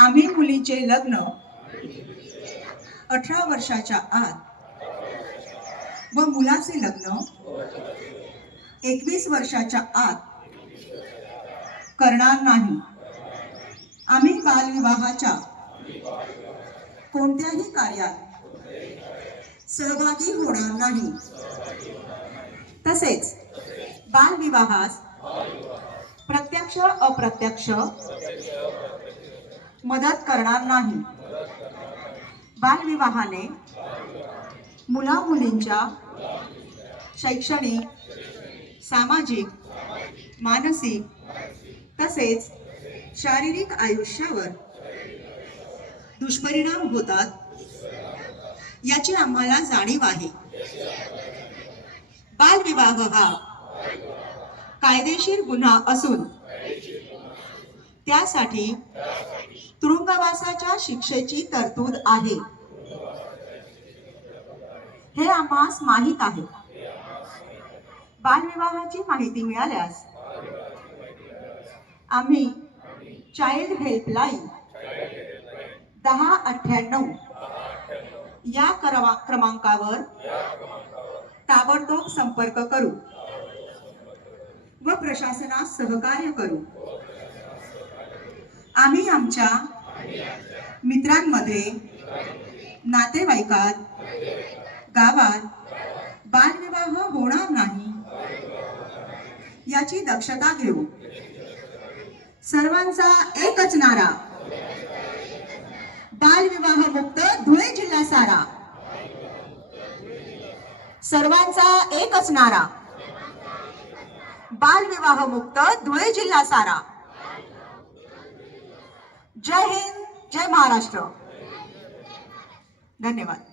आम्ही मुलीचे लग्न 18 वर्षाच्या आत व मुलाचे लग्न 21 वर्षाच्या आत करणार नाही. आम्ही बालविवाहाच्या कोणत्याही कार्यात सहभागी होणार नाही. तसेच बालविवाहास प्रत्यक्ष अप्रत्यक्ष मदत करणार नाही. बालविवाहाने मुला मुलींच्या शैक्षणिक, सामाजिक, मानसिक तसेच शारीरिक आयुष्यावर दुष्परिणाम होतात याची आम्हाला जाणीव आहे. बालविवाह हा कायदेशीर गुन्हा असून त्यासाठी तुरुंगवासाच्या शिक्षेची तरतूद आहे. हे आम्हास माहीत आहे. बालविवाहाची माहिती मिळाल्यास आम्ही चाइल्ड हेल्पलाईन 1098 या क्रमांकावर ताबडतोब संपर्क करू व प्रशासनास सहकार्य करू. आम्ही आमच्या मित्रांमध्ये, नातेवाईकात, गावात बालविवाह होणार नाही याची दक्षता घेऊ. सर्वांचा एकच नारा, बालविवाह मुक्त धुळे जिल्हा सारा. सर्वांचा एकच नारा, बालविवाह मुक्त धुळे जिल्हा सारा. जय हिंद, जय महाराष्ट्र. धन्यवाद.